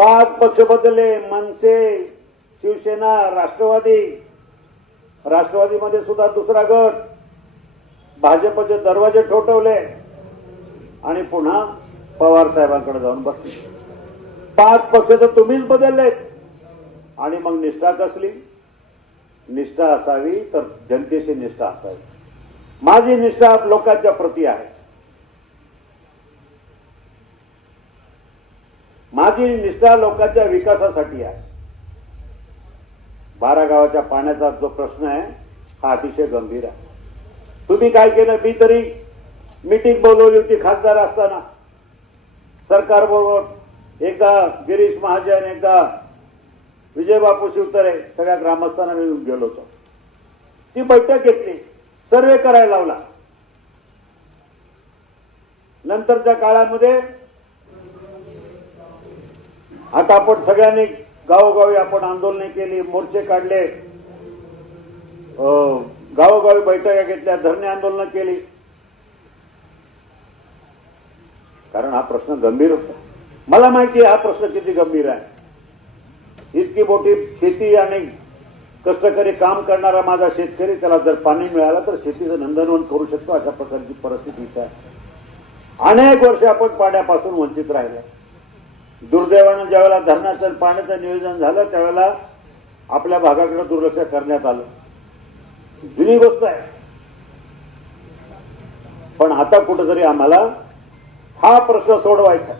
5 पक्ष बदलले, मनसे, शिवसेना, राष्ट्रवादीमध्ये सुद्धा दुसरा गट, भाजपचे दरवाजे ठोठवले आणि पुन्हा पवार साहेबांकडे जाऊन बसले. 5 पक्ष तर तुम्हीच बदललेत. आणि मग निष्ठा कसली? निष्ठा असावी तर जनतेशी निष्ठा असावी. माझी निष्ठा लोकांच्या प्रती आहे. माझी निष्ठा लोकांच्या विकासासाठी आहे. 12 गावाच्या पाण्याचा जो प्रश्न आहे हा अतिशय गंभीर आहे. तुम्ही काय केलं? मी तरी मीटिंग बोलवली होती खासदार असताना सरकारबरोबर. एकदा गिरीश महाजन, एकदा विजयबापू शिवतरे, सगळ्या ग्रामस्थांना मिळून गेलो होतो. ती बैठक घेतली, सर्वे करायला लावला. नंतरच्या काळामध्ये आता आपण सगळ्यांनी गावोगावी आपण आंदोलने केली, मोर्चे काढले, गावोगावी बैठका घेतल्या, धरणे आंदोलनं केली. कारण हा प्रश्न गंभीर होता. मला माहिती आहे हा प्रश्न किती गंभीर आहे. इतकी मोठी शेती आणि कष्टकरी काम करणारा माझा शेतकरी, त्याला जर पाणी मिळालं तर शेतीचं नंदनवन करू शकतो. अशा प्रकारची परिस्थिती इथे आहे. अनेक वर्ष आपण पाण्यापासून वंचित राहिलो. दुर्दैवानं ज्यावेळेला धरणाचं पाण्याचं नियोजन झालं त्यावेळेला आपल्या भागाकडे दुर्लक्ष करण्यात आलं. जुनी गोष्ट आहे. पण आता कुठेतरी आम्हाला हा प्रश्न सोडवायचा.